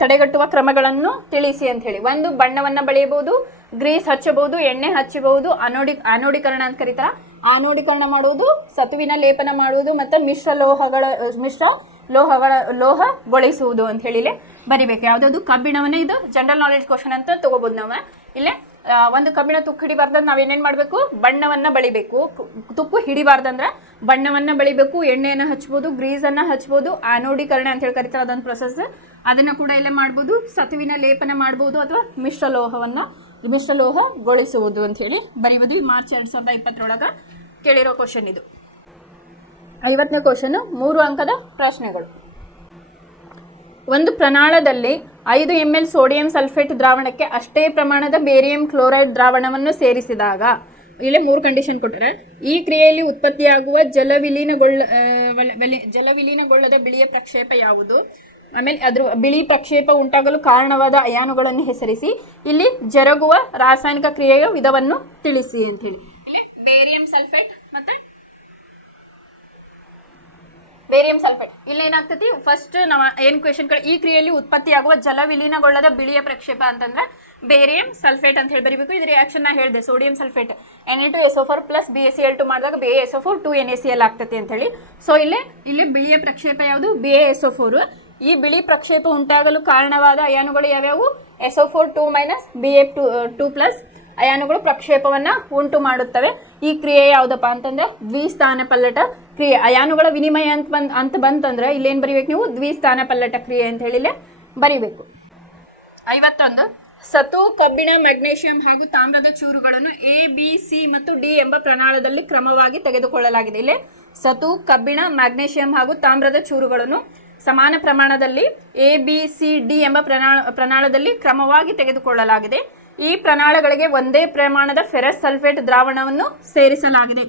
ತಡೆಗಟ್ಟುವ ಕ್ರಮಗಳನ್ನು ತಿಳಿಸಿ ಅಂತ ಹೇಳಿ. ಒಂದು ಬಣ್ಣವನ್ನ ಬಳಿಯಬಹುದು, ಗ್ರೀಸ್ ಹಚ್ಚಬಹುದು, ಎಣ್ಣೆ ಹಚ್ಚಬಹುದು, ಆನೋಡೀಕರಣ ಅಂತ ಕರೀತಾರ. ಆನೋಡೀಕರಣ ಮಾಡುವುದು, ಸತುವಿನ ಲೇಪನ ಮಾಡುವುದು ಮತ್ತು ಮಿಶ್ರ ಲೋಹಗೊಳಿಸುವುದು ಅಂತ ಹೇಳಿ ಬರಿಬೇಕು. ಯಾವ್ದಾದ್ರು ಕಬ್ಬಿಣವನ್ನ ಇದು ಜನರಲ್ ನಾಲೆಡ್ಜ್ ಕ್ವಶನ್ ಅಂತ ತಗೋಬಹುದು ನಾವು. ಇಲ್ಲೇ ಒಂದು ಕಬ್ಬಿಣ ತುಕ್ಕು ಹಿಡಿಬಾರ್ದಂದ್ರೆ ನಾವೇನೇನು ಮಾಡಬೇಕು? ಬಣ್ಣವನ್ನ ಬಳಿಬೇಕು. ತುಕ್ಕು ಹಿಡಿಬಾರ್ದಂದ್ರೆ ಬಣ್ಣವನ್ನ ಬಳಿಬೇಕು, ಎಣ್ಣೆಯನ್ನು ಹಚ್ಬೋದು, ಗ್ರೀಸನ್ನು ಹಚ್ಬೋದು, ಆನೋಡೀಕರಣ ಅಂತ ಹೇಳಿ ಕರೀತಾರೆ ಅದೊಂದು ಪ್ರೊಸೆಸ್. ಅದನ್ನು ಕೂಡ ಇಲ್ಲೇ ಮಾಡ್ಬೋದು. ಸತುವಿನ ಲೇಪನ ಮಾಡ್ಬೋದು ಅಥವಾ ಮಿಶ್ರಲೋಹಗೊಳಿಸುವುದು ಅಂತ ಹೇಳಿ ಬರೀಬೋದು. ಮಾರ್ಚ್ 2020 ಕೇಳಿರೋ ಕ್ವಶನ್ ಇದು. 50ನೇ ಕ್ವಶನ್ 3 ಅಂಕದ ಪ್ರಶ್ನೆಗಳು. ಒಂದು ಪ್ರಮಾಣದಲ್ಲಿ 5 ml ಸೋಡಿಯಂ ಸಲ್ಫೇಟ್ ದ್ರಾವಣಕ್ಕೆ ಅಷ್ಟೇ ಪ್ರಮಾಣದ ಬೇರಿಯಂ ಕ್ಲೋರೈಡ್ ದ್ರಾವಣವನ್ನು ಸೇರಿಸಿದಾಗ ಇಲ್ಲಿ 3 ಕಂಡೀಷನ್ ಕೊಟ್ಟರೆ. ಈ ಕ್ರಿಯೆಯಲ್ಲಿ ಉತ್ಪತ್ತಿಯಾಗುವ ಜಲವಿಲೀನಗೊಳ್ಳದ ಬಿಳಿಯ ಪ್ರಕ್ಷೇಪ ಯಾವುದು? ಆಮೇಲೆ ಅದ್ರ ಬಿಳಿ ಪ್ರಕ್ಷೇಪ ಉಂಟಾಗಲು ಕಾರಣವಾದ ಅಯಾನುಗಳನ್ನು ಹೆಸರಿಸಿ. ಇಲ್ಲಿ ಜರುಗುವ ರಾಸಾಯನಿಕ ಕ್ರಿಯೆಯ ವಿಧವನ್ನು ತಿಳಿಸಿ ಅಂತ ಹೇಳಿ. ಇಲ್ಲಿ ಬೇರಿಯಂ ಸಲ್ಫೇಟ್ ಮತ್ತೆ ಬೇರಿಯಂ ಸಲ್ಫೇಟ್ ಇಲ್ಲಿ ಏನಾಗ್ತತಿ? ಫಸ್ಟ್ ನಾವು ಏನು ಕ್ವೆಶನ್ಗಳು, ಈ ಕ್ರಿಯೆಯಲ್ಲಿ ಉತ್ಪತ್ತಿಯಾಗುವ ಜಲವಿಲೀನಗೊಳ್ಳದ ಬಿಳಿಯ ಪ್ರಕ್ಷೇಪ ಅಂತಂದ್ರೆ ಬೇರಿಯಂ ಸಲ್ಫೇಟ್ ಅಂತ ಹೇಳಿ ಬರೀಬೇಕು. ಇದು ರಿಯಾಕ್ಷನ್ ನಾ ಹೇಳಿದೆ, ಸೋಡಿಯಂ ಸಲ್ಫೇಟ್ Na2SO4 + BaCl2 ಮಾಡಿದಾಗ BaSO4 2NaCl ಆಗ್ತತಿ ಅಂತ ಹೇಳಿ. ಸೊ ಇಲ್ಲಿ ಬಿಳಿಯ ಪ್ರಕ್ಷೇಪ ಯಾವುದು? BaSO4. ಈ ಬಿಳಿ ಪ್ರಕ್ಷೇಪ ಉಂಟಾಗಲು ಕಾರಣವಾದ ಅಯಾನುಗಳು ಯಾವ್ಯಾವು? SO4 2 - Ba2+ ಅಯಾನುಗಳು ಪ್ರಕ್ಷೇಪವನ್ನ ಉಂಟು ಮಾಡುತ್ತವೆ. ಈ ಕ್ರಿಯೆ ಯಾವುದಪ್ಪ ಅಂತಂದ್ರೆ ದ್ವಿಸ್ಥಾನಪಲ್ಲಟ ಕ್ರಿಯೆ. ಅಯಾನುಗಳ ವಿನಿಮಯ ಅಂತ ಬಂತಂದ್ರೆ ಇಲ್ಲೇನು ಬರಿಬೇಕು ನೀವು? ದ್ವಿಸ್ಥಾನಪಲ್ಲಟ ಕ್ರಿಯೆ ಅಂತ ಹೇಳಿ ಬರಿಬೇಕು. 51 ಸತು, ಕಬ್ಬಿಣ, ಮ್ಯಾಗ್ನೇಷಿಯಂ ಹಾಗೂ ತಾಮ್ರದ ಚೂರುಗಳನ್ನು A, B, C ಮತ್ತು D ಎಂಬ ಪ್ರಣಾಳದಲ್ಲಿ ಕ್ರಮವಾಗಿ ತೆಗೆದುಕೊಳ್ಳಲಾಗಿದೆ. ಇಲ್ಲಿ ಸತು, ಕಬ್ಬಿಣ, ಮ್ಯಾಗ್ನೇಷಿಯಂ ಹಾಗೂ ತಾಮ್ರದ ಚೂರುಗಳನ್ನು ಸಮಾನ ಪ್ರಮಾಣದಲ್ಲಿ A, B, C, D ಎಂಬ ಪ್ರಣಾಳದಲ್ಲಿ ಕ್ರಮವಾಗಿ ತೆಗೆದುಕೊಳ್ಳಲಾಗಿದೆ. ಈ ಪ್ರಣಾಳಗಳಿಗೆ ಒಂದೇ ಪ್ರಮಾಣದ ಫೆರಸ್ ಸಲ್ಫೇಟ್ ದ್ರಾವಣವನ್ನು ಸೇರಿಸಲಾಗಿದೆ.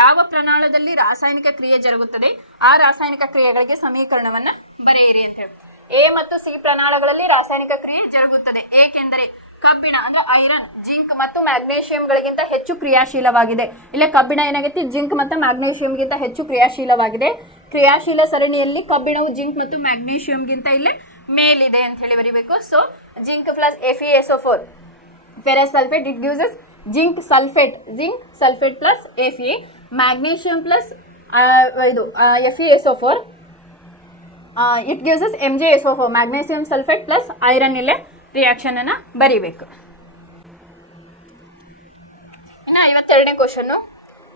ಯಾವ ಪ್ರಣಾಳದಲ್ಲಿ ರಾಸಾಯನಿಕ ಕ್ರಿಯೆ ಜರುಗುತ್ತದೆ ಆ ರಾಸಾಯನಿಕ ಕ್ರಿಯೆಗಳಿಗೆ ಸಮೀಕರಣವನ್ನ ಬರೆಯಿರಿ ಅಂತ ಹೇಳಿ. ಎ ಮತ್ತು ಸಿ ಪ್ರಣಾಳಗಳಲ್ಲಿ ರಾಸಾಯನಿಕ ಕ್ರಿಯೆ ಜರುಗುತ್ತದೆ ಏಕೆಂದರೆ ಕಬ್ಬಿಣ ಅಂದ್ರೆ ಐರನ್, ಜಿಂಕ್ ಮತ್ತು ಮ್ಯಾಗ್ನೇಷಿಯಂಗಳಿಗಿಂತ ಹೆಚ್ಚು ಕ್ರಿಯಾಶೀಲವಾಗಿದೆ. ಇಲ್ಲೇ ಕಬ್ಬಿಣ ಏನಾಗುತ್ತೆ? ಜಿಂಕ್ ಮತ್ತು ಮ್ಯಾಗ್ನೇಷಿಯಂಗಿಂತ ಹೆಚ್ಚು ಕ್ರಿಯಾಶೀಲವಾಗಿದೆ. ಕ್ರಿಯಾಶೀಲ ಸರಣಿಯಲ್ಲಿ ಕಬ್ಬಿಣವು ಜಿಂಕ್ ಮತ್ತು ಮ್ಯಾಗ್ನೇಷಿಯಂಗಿಂತ ಇಲ್ಲಿ ಮೇಲಿದೆ ಅಂತ ಹೇಳಿ ಬರೀಬೇಕು. So zinc plus FeSO4 ferrous sulfate it gives us zinc sulfate plus Fe. magnesium plus FeSO4 it gives us MgSO4 magnesium sulfate plus iron ಇಲ್ಲೇ ರಿಯಾಕ್ಷನ್ ಅನ್ನ ಬರೀಬೇಕು. ಇನ್ನು 52ನೇ ಕ್ವಶನ್,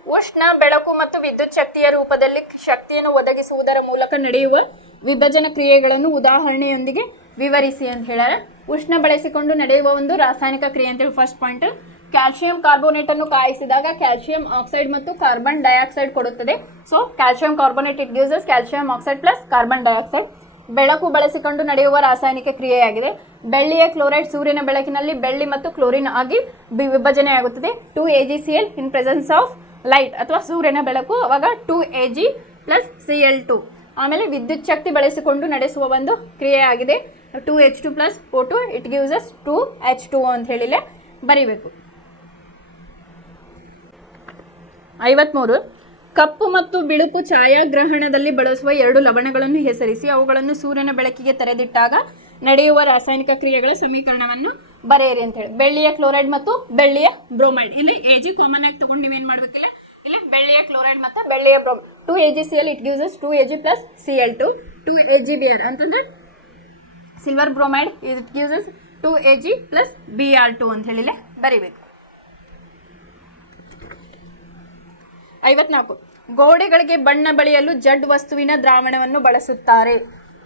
ಉಷ್ಣ, ಬೆಳಕು ಮತ್ತು ವಿದ್ಯುತ್ ಶಕ್ತಿಯ ರೂಪದಲ್ಲಿ ಶಕ್ತಿಯನ್ನು ಒದಗಿಸುವುದರ ಮೂಲಕ ನಡೆಯುವ ವಿಭಜನ ಕ್ರಿಯೆಗಳನ್ನು ಉದಾಹರಣೆಯೊಂದಿಗೆ ವಿವರಿಸಿ ಅಂತ ಹೇಳ್ಯಾರ. ಉಷ್ಣ ಬಳಸಿಕೊಂಡು ನಡೆಯುವ ಒಂದು ರಾಸಾಯನಿಕ ಕ್ರಿಯೆ ಅಂತೇಳಿ ಫಸ್ಟ್ ಪಾಯಿಂಟ್. ಕ್ಯಾಲ್ಸಿಯಂ ಕಾರ್ಬೋನೇಟ್ ಅನ್ನು ಕಾಯಿಸಿದಾಗ ಕ್ಯಾಲ್ಸಿಯಂ ಆಕ್ಸೈಡ್ ಮತ್ತು ಕಾರ್ಬನ್ ಡೈಆಕ್ಸೈಡ್ ಕೊಡುತ್ತದೆ. So calcium carbonate it gives calcium oxide plus carbon dioxide. ಬೆಳಕು ಬಳಸಿಕೊಂಡು ನಡೆಯುವ ರಾಸಾಯನಿಕ ಕ್ರಿಯೆಯಾಗಿದೆ. ಬೆಳ್ಳಿಯ ಕ್ಲೋರೈಡ್ ಸೂರ್ಯನ ಬೆಳಕಿನಲ್ಲಿ ಬೆಳ್ಳಿ ಮತ್ತು ಕ್ಲೋರಿನ್ ಆಗಿ ವಿಭಜನೆಯಾಗುತ್ತದೆ. 2AgCl in presence of light ಅಥವಾ ಸೂರ್ಯನ ಬೆಳಕು, ಅವಾಗ 2Ag ಪ್ಲಸ್ Cl2. ಆಮೇಲೆ ವಿದ್ಯುತ್ ಶಕ್ತಿ ಬಳಸಿಕೊಂಡು ನಡೆಸುವ ಒಂದು ಕ್ರಿಯೆಯಾಗಿದೆ. 2H2 plus O2 it gives us 2H2O ಅಂತ ಹೇಳಿಲೆ ಬರಿಬೇಕು. 53. ಕಪ್ಪು ಮತ್ತು ಬಿಳುಪು ಛಾಯಾಗ್ರಹಣದಲ್ಲಿ ಬಳಸುವ 2 ಲವಣಗಳನ್ನು ಹೆಸರಿಸಿ ಅವುಗಳನ್ನು ಸೂರ್ಯನ ಬೆಳಕಿಗೆ ತೆರೆದಿಟ್ಟಾಗ ನಡೆಯುವ ರಾಸಾಯನಿಕ ಕ್ರಿಯೆಗಳ ಸಮೀಕರಣವನ್ನು ಬರೆಯಿರಿ ಅಂತ ಹೇಳಿ. ಬೆಳ್ಳಿಯ ಕ್ಲೋರೈಡ್ ಮತ್ತು ಬೆಳ್ಳಿಯ ಬ್ರೋಮೈಡ್. ಇಲ್ಲಿ Ag ಕಾಮನ್ ಆಗಿ ತಗೊಂಡು ನೀವೇನು ಮಾಡಬೇಕಿಲ್ಲ, ಇಲ್ಲಿ ಬೆಳ್ಳಿಯ ಕ್ಲೋರೈಡ್ ಮತ್ತು ಬೆಳ್ಳಿಯ bromide. 2AgCl it gives us 2Ag plus Cl2. 2AgBr ಅಂತಂದ್ರೆ silver bromide it gives us 2Ag plus Br2 ಅಂತ ಹೇಳಿಲೆ ಬರಿಬೇಕು. 54. ಗೋಡೆಗಳಿಗೆ ಬಣ್ಣ ಬಳಿಯಲು ಜಡ್ ವಸ್ತುವಿನ ದ್ರಾವಣವನ್ನು ಬಳಸುತ್ತಾರೆ.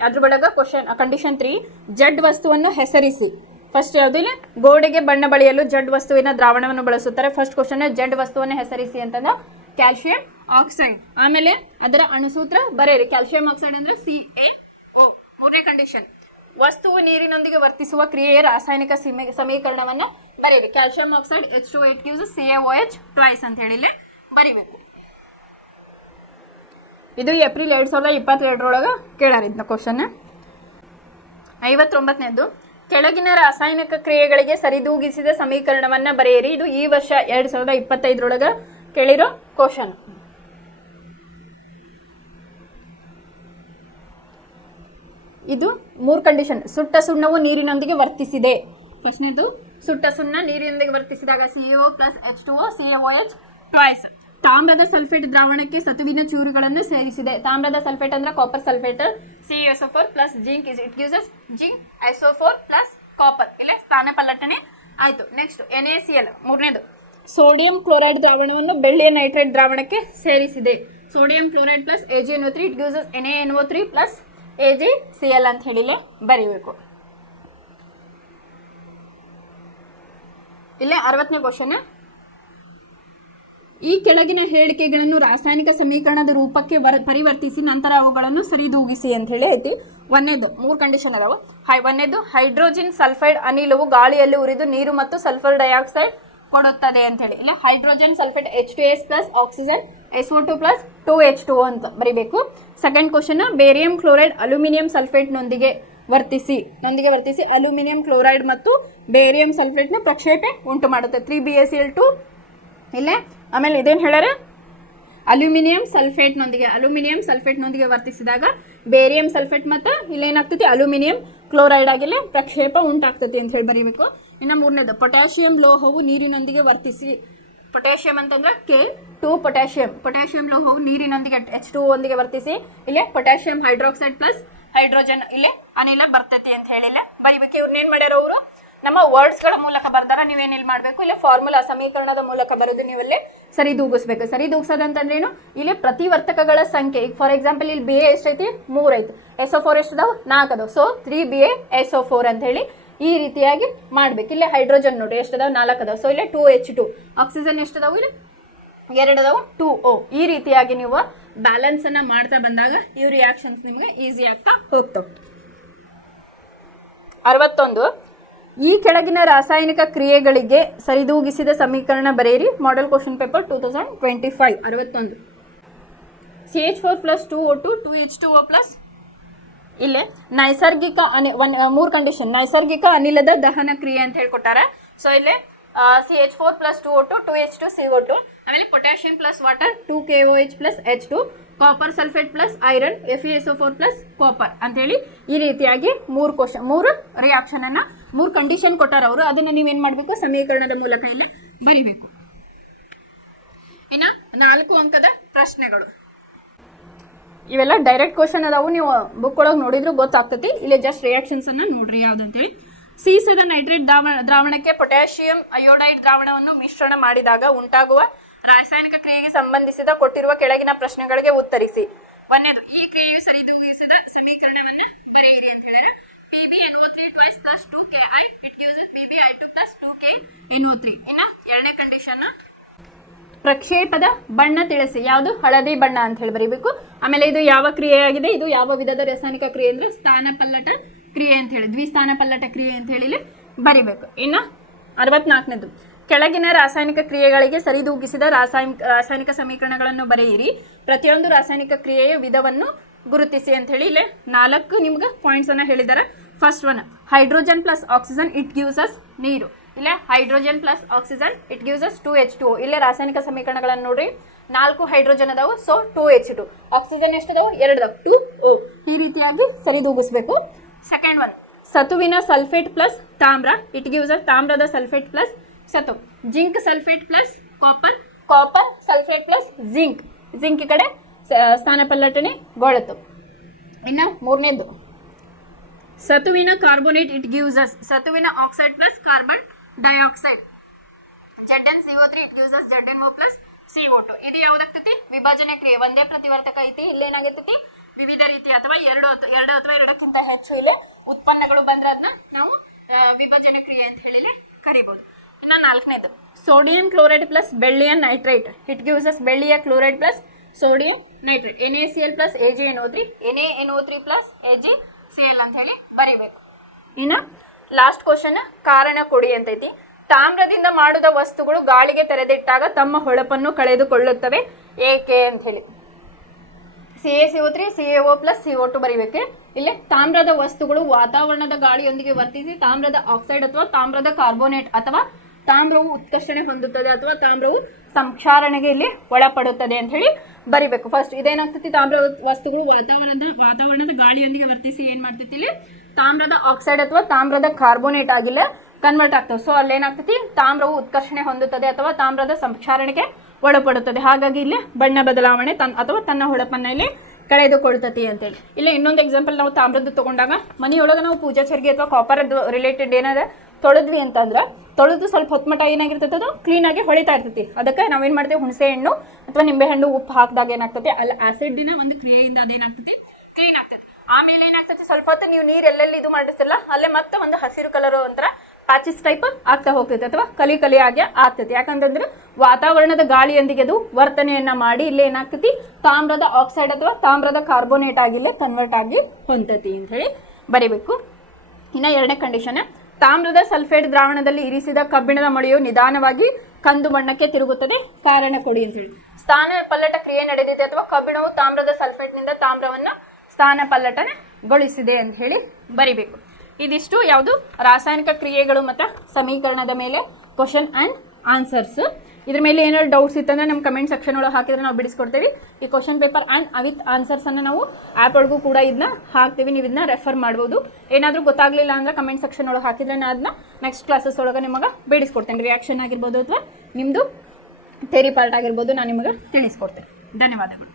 ಅದ್ರ ಒಳಗ ಕ್ವಶನ್ ಕಂಡೀಷನ್ 3, ಜಡ್ ವಸ್ತುವನ್ನು ಹೆಸರಿಸಿ. ಫಸ್ಟ್ ಯಾವುದಿಲ್ಲ, ಗೋಡೆಗೆ ಬಣ್ಣ ಬಳಿಯಲು ಜಡ್ ವಸ್ತುವಿನ ದ್ರಾವಣವನ್ನು ಬಳಸುತ್ತಾರೆ. ಫಸ್ಟ್ ಕ್ವಶನ್ ಜಡ್ ವಸ್ತುವನ್ನು ಹೆಸರಿಸಿ ಅಂತಂದ್ರೆ ಕ್ಯಾಲ್ಸಿಯಂ ಆಕ್ಸೈಡ್. ಆಮೇಲೆ ಅದರ ಅಣುಸೂತ್ರ ಬರೆಯಿರಿ. ಕ್ಯಾಲ್ಸಿಯಂ ಆಕ್ಸೈಡ್ ಅಂದ್ರೆ CaO. ಮೂರನೇ ಕಂಡೀಷನ್, ವಸ್ತುವು ನೀರಿನೊಂದಿಗೆ ವರ್ತಿಸುವ ಕ್ರಿಯೆಯ ರಾಸಾಯನಿಕ ಸಮೀಕರಣವನ್ನು ಬರೆಯಿರಿ. Calcium oxide H2O it gives CaOH twice ಅಂತ ಹೇಳಿಲೆ ಬರಿಬೇಕು. ಇದು ಏಪ್ರಿಲ್ 2022 ಕೇಳಾರಿದ್ನ ಕ್ವಶನ್. 59ನೇದು, ಕೆಳಗಿನ ರಾಸಾಯನಿಕ ಕ್ರಿಯೆಗಳಿಗೆ ಸರಿದೂಗಿಸಿದ ಸಮೀಕರಣವನ್ನು ಬರೆಯಿರಿ. ಇದು ಈ ವರ್ಷ 2025 ಕೇಳಿರೋ ಕ್ವಶನ್. ಇದು 3 ಕಂಡೀಷನ್. ಸುಟ್ಟ ಸುಣ್ಣವು ನೀರಿನೊಂದಿಗೆ ವರ್ತಿಸಿದೆ. ಫಸ್ಟ್ನೇದು, ಸುಟ್ಟ ಸುಣ್ಣ ನೀರಿನೊಂದಿಗೆ ವರ್ತಿಸಿದಾಗ CaO plus H2O CaOH twice. ತಾಮ್ರದ ಸಲ್ಫೇಟ್ ದ್ರಾವಣಕ್ಕೆ ಸತುವಿನ ಚೂರುಗಳನ್ನು ಸೇರಿಸಿದೆ. ತಾಮ್ರದ ಸಲ್ಫೇಟ್ ಅಂದ್ರೆ copper sulphate. CaSO4 plus zinc it gives us zinc SO4 plus copper. ಇಲ್ಲ ಸ್ಥಾನ ಪಲ್ಲಟನೆ ಆಯ್ತು. Next NaCl. ಮೂರನೇದು, ಸೋಡಿಯಂ ಕ್ಲೋರೈಡ್ ದ್ರಾವಣವನ್ನು ಬೆಳ್ಳಿಯ ನೈಟ್ರೇಟ್ ದ್ರಾವಣಕ್ಕೆ ಸೇರಿಸಿದೆ. Sodium chloride plus AgNO3 it gives us NaNO3 plus AgCl ಅಂತ ಹೇಳಿಲೆ ಬರೀಬೇಕು. ಇಲ್ಲೇ 60ನೇ ಕ್ವಶನ್. ಈ ಕೆಳಗಿನ ಹೇಳಿಕೆಗಳನ್ನು ರಾಸಾಯನಿಕ ಸಮೀಕರಣದ ರೂಪಕ್ಕೆ ಪರಿವರ್ತಿಸಿ ನಂತರ ಅವುಗಳನ್ನು ಸರಿದೂಗಿಸಿ ಅಂತ ಹೇಳಿ ಐತಿ. ಒಂದೇದು 3 ಕಂಡೀಷನ್ ಅದಾವು. ಒಂದೇದು, ಹೈಡ್ರೋಜನ್ ಸಲ್ಫೈಡ್ ಅನಿಲವು ಗಾಳಿಯಲ್ಲಿ ಉರಿದು ನೀರು ಮತ್ತು ಸಲ್ಫರ್ ಡೈಆಕ್ಸೈಡ್ ಕೊಡುತ್ತದೆ ಅಂತ ಹೇಳಿ. ಇಲ್ಲ hydrogen sulphate H2S plus oxygen SO2 plus 2H2O ಅಂತ ಬರಿಬೇಕು. Second question, barium chloride aluminium ಸಲ್ಫೇಟ್ನೊಂದಿಗೆ ವರ್ತಿಸಿ ಅಲ್ಯೂಮಿನಿಯಂ ಕ್ಲೋರೈಡ್ ಮತ್ತು ಬೇರಿಯಂ ಸಲ್ಫೇಟ್ನ ಪ್ರಕ್ಷೇಪೆ ಉಂಟು ಮಾಡುತ್ತೆ. 3BaCl2. ಇಲ್ಲೇ ಆಮೇಲೆ ಇದೇನು ಹೇಳ್ಯಾರ, ಅಲ್ಯೂಮಿನಿಯಂ ಸಲ್ಫೇಟ್ನೊಂದಿಗೆ ವರ್ತಿಸಿದಾಗ ಬೇರಿಯಂ ಸಲ್ಫೇಟ್ ಮತ್ತು ಇಲ್ಲೇನಾಗ್ತೈತಿ ಅಲ್ಯೂಮಿನಿಯಂ ಕ್ಲೋರೈಡ್ ಆಗಿಲ್ಲೇ ಪ್ರಕ್ಷೇಪ ಉಂಟಾಗ್ತೈತಿ ಅಂತ ಹೇಳಿ ಬರೀಬೇಕು. ಇನ್ನು ಮೂರನೇದು, ಪೊಟ್ಯಾಷಿಯಂ ಲೋಹವು ನೀರಿನೊಂದಿಗೆ ವರ್ತಿಸಿ. ಪೊಟ್ಯಾಷಿಯಂ ಅಂತಂದ್ರೆ K2 ಪೊಟ್ಯಾಷಿಯಂ ಲೋಹವು ನೀರಿನೊಂದಿಗೆ H2O ಒಂದಿಗೆ ವರ್ತಿಸಿ ಇಲ್ಲೇ ಪೊಟ್ಯಾಷಿಯಂ ಹೈಡ್ರಾಕ್ಸೈಡ್ ಪ್ಲಸ್ ಹೈಡ್ರೋಜನ್ ಇಲ್ಲೇ ಅನಿಲ ಬರ್ತೈತಿ ಅಂತ ಹೇಳಿಲ್ಲ ಬರೀಬೇಕು. ಇವ್ರನ್ನೇನು ಮಾಡ್ಯಾರ ಅವರು ನಮ್ಮ ವರ್ಡ್ಸ್ಗಳ ಮೂಲಕ ಬರ್ದಾರ. ನೀವೇನಿಲ್ಲಿ ಮಾಡಬೇಕು, ಇಲ್ಲಿ ಫಾರ್ಮುಲಾ ಸಮೀಕರಣದ ಮೂಲಕ ಬರೋದು ನೀವಲ್ಲೇ ಸರಿದೂಗಿಸ್ಬೇಕು. ಸರಿದೂಗಿಸೋದಂತಂದ್ರೇನು, ಇಲ್ಲಿ ಪ್ರತಿವರ್ತಕಗಳ ಸಂಖ್ಯೆ. ಈಗ ಫಾರ್ ಎಕ್ಸಾಂಪಲ್ ಇಲ್ಲಿ Ba ಎಷ್ಟೈತಿ, 3 ಐತಿ. SO4 ಎಷ್ಟದಾವು, 4 ಅದಾವ. ಸೊ 3BaSO4 ಅಂತ ಹೇಳಿ ಈ ರೀತಿಯಾಗಿ ಮಾಡ್ಬೇಕು. ಇಲ್ಲಿ ಹೈಡ್ರೋಜನ್ ನೋಡಿ ಎಷ್ಟದಾವ, 4 ಅದಾವ. ಸೊ ಇಲ್ಲಿ 2H2. ಆಕ್ಸಿಜನ್ ಎಷ್ಟದಾವು, ಇಲ್ಲಿ 2 ಅದಾವ, 2O. ಈ ರೀತಿಯಾಗಿ ನೀವು ಬ್ಯಾಲೆನ್ಸ್ ಅನ್ನ ಮಾಡ್ತಾ ಬಂದಾಗ ಇವ್ ರಿಯಾಕ್ಷನ್ಸ್ ನಿಮ್ಗೆ ಈಸಿ ಆಗ್ತಾ ಹೋಗ್ತಾವ. 61, ಈ ಕೆಳಗಿನ ರಾಸಾಯನಿಕ ಕ್ರಿಯೆಗಳಿಗೆ ಸರಿದೂಗಿಸಿದ ಸಮೀಕರಣ ಬರೆಯಿರಿ. Model question paper 2025. 61, CH4 plus 2O2 2H2O plus ಇಲ್ಲೇ ನೈಸರ್ಗಿಕ 3 ಕಂಡೀಷನ್. ನೈಸರ್ಗಿಕ ಅನಿಲದ ದಹನ ಕ್ರಿಯೆ ಅಂತ ಹೇಳ್ಕೊಟ್ಟಾರ. ಸೊ ಇಲ್ಲೇ CH4 ಪ್ಲಸ್ 2O2 2H2CO2. ಆಮೇಲೆ potassium plus water 2KOH plus H2. Copper sulphate plus iron FeSO4 plus copper ಅಂತೇಳಿ ಈ ರೀತಿಯಾಗಿ 3 ರಿಯಾಕ್ಷನ್ ಅನ್ನ 3 ಕಂಡೀಷನ್ ಕೊಟ್ಟಾರ ಅವರು. ಅದನ್ನ ನೀವೇನ್ ಮಾಡಬೇಕು, ಸಮೀಕರಣದ ಮೂಲಕ ಎಲ್ಲ ಬರಿಬೇಕು. ಇನ್ನ 4 ಅಂಕದ ಪ್ರಶ್ನೆಗಳು ಇವೆಲ್ಲ ಡೈರೆಕ್ಟ್ ಕ್ವಶನ್ ಅದಾವು. ನೀವು ಬುಕ್ ಒಳಗೆ ನೋಡಿದ್ರು ಗೊತ್ತಾಗ್ತೈತಿ. ಇಲ್ಲಿ ಜಸ್ಟ್ ರಿಯಾಕ್ಷನ್ಸ್ ಅನ್ನ ನೋಡ್ರಿ ಯಾವ್ದಂತೇಳಿ. ಸೀಸದ ನೈಟ್ರೇಟ್ ದ್ರಾವಣಕ್ಕೆ ಪೊಟ್ಯಾಷಿಯಂ ಅಯೋಡೈಡ್ ದ್ರಾವಣವನ್ನು ಮಿಶ್ರಣ ಮಾಡಿದಾಗ ಉಂಟಾಗುವ ರಾಸಾಯನಿಕ ಕ್ರಿಯೆಗೆ ಸಂಬಂಧಿಸಿದ ಕೊಟ್ಟಿರುವ ಕೆಳಗಿನ ಪ್ರಶ್ನೆಗಳಿಗೆ ಉತ್ತರಿಸಿ. ಒಂದೇದು, ಈ ಕ್ರಿಯೆಯು ಸರಿದೂಗಿಸಿದ ಸಮೀಕರಣವನ್ನ ಬರೆಯಿರಿ ಅಂತ ಹೇಳಿದ್ರೆ PbNO3 2 KI it gives PbI2 2KNO3. ಇನ್ನ ಎರಡನೇ ಕಂಡೀಷನ್ ಪ್ರಕ್ಷೇಪದ ಬಣ್ಣ ತಿಳಿಸಿ. ಯಾವುದು? ಹಳದಿ ಬಣ್ಣ ಅಂತ ಹೇಳಿ ಬರೀಬೇಕು. ಆಮೇಲೆ ಇದು ಯಾವ ಕ್ರಿಯೆಯಾಗಿದೆ? ಇದು ಯಾವ ವಿಧದ ರಾಸಾಯನಿಕ ಕ್ರಿಯೆ ಅಂದ್ರೆ ಸ್ಥಾನಪಲ್ಲಟ ಕ್ರಿಯೆ ಅಂತ ಹೇಳಿ, ದ್ವಿಸ್ಥಾನ ಪಲ್ಲಟ ಕ್ರಿಯೆ ಅಂತ ಹೇಳಿ ಇಲ್ಲಿ ಬರಿಬೇಕು. ಇನ್ನು 64ನೇದು, ಕೆಳಗಿನ ರಾಸಾಯನಿಕ ಕ್ರಿಯೆಗಳಿಗೆ ಸರಿದೂಗಿಸಿದ ರಾಸಾಯನಿಕ ಸಮೀಕರಣಗಳನ್ನು ಬರೆಯಿರಿ. ಪ್ರತಿಯೊಂದು ರಾಸಾಯನಿಕ ಕ್ರಿಯೆಯ ವಿಧವನ್ನು ಗುರುತಿಸಿ ಅಂತ ಹೇಳಿ ಇಲ್ಲಿ 4 ನಿಮ್ಗೆ ಪಾಯಿಂಟ್ಸ್ ಅನ್ನ ಹೇಳಿದ್ದಾರೆ. First one, hydrogen plus oxygen it gives us ನೀರು. ಇಲ್ಲ hydrogen plus oxygen it gives us 2H2O. ಇಲ್ಲೇ ರಾಸಾಯನಿಕ ಸಮೀಕರಣಗಳನ್ನು ನೋಡ್ರಿ, 4 ಹೈಡ್ರೋಜನ್ ಅದಾವು, ಸೊ 2H2. ಆಕ್ಸಿಜನ್ ಎಷ್ಟದಾವು? 2 ಅದಾವು, 2O. ಈ ರೀತಿಯಾಗಿ ಸರಿದೂಗಿಸ್ಬೇಕು. ಸೆಕೆಂಡ್ ಒನ್, ಸತುವಿನ ಸಲ್ಫೇಟ್ ಪ್ಲಸ್ ತಾಮ್ರ ಇಟ್ ಗಿವ್ಸ್ ಅಸ್ ತಾಮ್ರದ ಸಲ್ಫೇಟ್ ಪ್ಲಸ್ ಸತು. Zinc sulphate plus copper, copper sulphate plus zinc, zinc ಈ ಕಡೆ ಸ್ಥಾನಪಲ್ಲಟನೆಗೊಳ್ಳುತ್ತು. ಇನ್ನು 3ನೇದು, ಸತುವಿನ ಕಾರ್ಬೋನೇಟ್ ಇಟ್ ಗಿವ್ಸ್ ಅಸ್ ಸತುವಿನ oxide plus carbon dioxide. ZnCO3 it gives us ZnO plus CO2. ಇದು ಯಾವ್ದಾಗ್ತೈತಿ? ವಿಭಜನೆ ಕ್ರಿಯೆ. ಒಂದೇ ಪ್ರತಿವರ್ತಕ ಐತಿ, ಇಲ್ಲೇನಾಗೈತಿ? ವಿವಿಧ ರೀತಿ ಅಥವಾ ಎರಡು ಅಥವಾ ಎರಡಕ್ಕಿಂತ ಹೆಚ್ಚು ಇಲ್ಲಿ ಉತ್ಪನ್ನಗಳು ಬಂದ್ರೆ ಅದನ್ನ ನಾವು ವಿಭಜನೆ ಕ್ರಿಯೆ ಅಂತ ಹೇಳಿ ಕರಿಬಹುದು. ಇನ್ನು 4ನೇದು, ಸೋಡಿಯಂ ಕ್ಲೋರೈಡ್ ಪ್ಲಸ್ ಬೆಳ್ಳಿಯ ನೈಟ್ರೈಟ್ ಇಟ್ ಗಿವ್ಸ್ ಅಸ್ ಬೆಳ್ಳಿಯ chloride plus sodium nitrite. NaCl plus AgNO3 NaNO3 plus AgCl ಅಂತ ಹೇಳಿ ಬರೀಬೇಕು. ಇನ್ನು ಲಾಸ್ಟ್ ಕ್ವಶನ್, ಕಾರಣ ಕೊಡಿ ಅಂತೈತಿ. ತಾಮ್ರದಿಂದ ಮಾಡಿದ ವಸ್ತುಗಳು ಗಾಳಿಗೆ ತೆರೆದಿಟ್ಟಾಗ ತಮ್ಮ ಹೊಳಪನ್ನು ಕಳೆದುಕೊಳ್ಳುತ್ತವೆ, ಏಕೆ ಅಂತ ಹೇಳಿ. CaCO3 CaO ಪ್ಲಸ್ CO2 ಬರೀಬೇಕು. ಇಲ್ಲಿ ತಾಮ್ರದ ವಸ್ತುಗಳು ವಾತಾವರಣದ ಗಾಳಿಯೊಂದಿಗೆ ವರ್ತಿಸಿ ತಾಮ್ರದ ಆಕ್ಸೈಡ್ ಅಥವಾ ತಾಮ್ರದ ಕಾರ್ಬೋನೇಟ್ ಅಥವಾ ತಾಮ್ರವು ಉತ್ಕರ್ಷಣೆ ಹೊಂದುತ್ತದೆ ಅಥವಾ ತಾಮ್ರವು ಸಂಕ್ಷಾರಣೆಗೆ ಇಲ್ಲಿ ಒಳಪಡುತ್ತದೆ ಅಂತ ಹೇಳಿ ಬರಿಬೇಕು. ಫಸ್ಟ್ ಇದೇನಾಗ್ತೈತಿ? ತಾಮ್ರ ವಸ್ತುಗಳು ವಾತಾವರಣದ ಗಾಳಿಯೊಂದಿಗೆ ವರ್ತಿಸಿ ಏನ್ ಮಾಡ್ತೈತಿ? ಇಲ್ಲಿ ತಾಮ್ರದ ಆಕ್ಸೈಡ್ ಅಥವಾ ತಾಮ್ರದ ಕಾರ್ಬೋನೇಟ್ ಆಗಿಲ್ಲ ಕನ್ವರ್ಟ್ ಆಗ್ತವೆ. ಸೊ ಅಲ್ಲೇನಾಗ್ತೈತಿ? ತಾಮ್ರವು ಉತ್ಕರ್ಷಣೆ ಹೊಂದುತ್ತದೆ ಅಥವಾ ತಾಮ್ರದ ಸಂಕ್ಷಾರಣೆಗೆ ಒಳಪಡುತ್ತದೆ. ಹಾಗಾಗಿ ಇಲ್ಲಿ ಬಣ್ಣ ಬದಲಾವಣೆ ಅಥವಾ ತನ್ನ ಹೊಳಪನ್ನ ಇಲ್ಲಿ ಕಳೆದುಕೊಳ್ತತಿ ಅಂತೇಳಿ. ಇಲ್ಲಿ ಇನ್ನೊಂದು ಎಕ್ಸಾಂಪಲ್, ನಾವು ತಾಮ್ರದ್ದು ತಗೊಂಡಾಗ ಮನೆಯೊಳಗೆ ನಾವು ಪೂಜಾ ಚರ್ಗಿ ಅಥವಾ ಕಾಪರ್ ರಿಲೇಟೆಡ್ ಏನಾರ ತೊಳೆದ್ವಿ ಅಂತಂದ್ರೆ ತೊಳೆದು ಸ್ವಲ್ಪ ಹೊತ್ತು ಮಟ್ಟ ಏನಾಗಿರ್ತೈತೆ? ಅದು ಕ್ಲೀನಾಗಿ ಹೊಳಿತಾ ಇರ್ತೈತಿ. ಅದಕ್ಕೆ ನಾವೇನು ಮಾಡ್ತೀವಿ? ಹುಣಸೆ ಹಣ್ಣು ಅಥವಾ ನಿಂಬೆ ಹಣ್ಣು ಉಪ್ಪು ಹಾಕಿದಾಗ ಏನಾಗ್ತದೆ? ಅಲ್ಲಿ ಆಸಿಡ್ನ ಒಂದು ಕ್ರಿಯೆಯಿಂದ ಅದೇನಾಗ್ತದೆ? ಕ್ಲೀನ್ ಆಗ್ತದೆ. ಆಮೇಲೆ ಏನಾಗ್ತದೆ? ಸ್ವಲ್ಪ ಹೊತ್ತು ನೀವು ನೀರು ಎಲ್ಲೆಲ್ಲಿ ಇದು ಮಾಡಿರ್ತಿಲ್ಲ ಅಲ್ಲೇ ಮತ್ತೆ ಒಂದು ಹಸಿರು ಕಲರ್ ಒಂಥರ ಪ್ಯಾಚಸ್ ಟೈಪ್ ಆಗ್ತಾ ಹೋಗ್ತೈತೆ ಅಥವಾ ಕಲಿ ಆಗಿ ಆಗ್ತೈತಿ. ಯಾಕಂತಂದ್ರೆ ವಾತಾವರಣದ ಗಾಳಿಯೊಂದಿಗೆ ಅದು ವರ್ತನೆಯನ್ನ ಮಾಡಿ ಇಲ್ಲಿ ಏನಾಗ್ತೈತಿ? ತಾಮ್ರದ ಆಕ್ಸೈಡ್ ಅಥವಾ ತಾಮ್ರದ ಕಾರ್ಬೋನೇಟ್ ಆಗಿಲ್ಲೇ ಕನ್ವರ್ಟ್ ಆಗಿ ಹೊಂದತಿ ಅಂತ ಹೇಳಿ ಬರಿಬೇಕು. ಇನ್ನು 2ನೇ ಕಂಡೀಷನ್, ತಾಮ್ರದ ಸಲ್ಫೇಟ್ ದ್ರಾವಣದಲ್ಲಿ ಇರಿಸಿದ ಕಬ್ಬಿಣದ ಮೊಳೆಯು ನಿಧಾನವಾಗಿ ಕಂದು ಬಣ್ಣಕ್ಕೆ ತಿರುಗುತ್ತದೆ, ಕಾರಣ ಕೊಡಿ ಅಂತ ಹೇಳಿ. ಸ್ಥಾನ ಪಲ್ಲಟ ಕ್ರಿಯೆ ನಡೆದಿದೆ ಅಥವಾ ಕಬ್ಬಿಣವು ತಾಮ್ರದ ಸಲ್ಫೇಟ್ನಿಂದ ತಾಮ್ರವನ್ನು ಸ್ಥಾನ ಪಲ್ಲಟನೆಗೊಳಿಸಿದೆ ಅಂತ ಹೇಳಿ ಬರಿಬೇಕು. ಇದಿಷ್ಟು ಯಾವುದು? ರಾಸಾಯನಿಕ ಕ್ರಿಯೆಗಳು ಮತ್ತು ಸಮೀಕರಣದ ಮೇಲೆ ಕ್ವಶನ್ ಆ್ಯಂಡ್ ಆನ್ಸರ್ಸ್. ಇದ್ರ ಮೇಲೆ ಏನಾದ್ರು ಡೌಟ್ಸ್ ಇತ್ತಂದ್ರೆ ನಮ್ಮ ಕಮೆಂಟ್ ಸೆಕ್ಷನ್ ಒಳಗೆ ಹಾಕಿದ್ರೆ ನಾವು ಬಿಡಿಸ್ಕೊಡ್ತೀವಿ. ಈ ಕ್ವಶನ್ ಪೇಪರ್ ಆ್ಯಂಡ್ ವಿತ್ ಆನ್ಸರ್ಸನ್ನು ನಾವು ಆ್ಯಪ್ ಒಳಗೂ ಕೂಡ ಇದನ್ನ ಹಾಕ್ತೀವಿ, ನೀವು ಇದನ್ನ ರೆಫರ್ ಮಾಡ್ಬೋದು. ಏನಾದರೂ ಗೊತ್ತಾಗಲಿಲ್ಲ ಅಂದ್ರೆ ಕಮೆಂಟ್ ಸೆಕ್ಷನ್ ಒಳಗೆ ಹಾಕಿದ್ರೆ ನಾನು ಅದನ್ನ ನೆಕ್ಸ್ಟ್ ಕ್ಲಾಸಸ್ ಒಳಗೆ ನಿಮಗೆ ಬಿಡಿಸ್ಕೊಡ್ತೇನೆ. ರಿಯಾಕ್ಷನ್ ಆಗಿರ್ಬೋದು ಅಥವಾ ನಿಮ್ಮದು ಥೇರಿ ಪಾರ್ಟ್ ಆಗಿರ್ಬೋದು, ನಾನು ನಿಮಗೆ ತಿಳಿಸ್ಕೊಡ್ತೇನೆ. ಧನ್ಯವಾದಗಳು.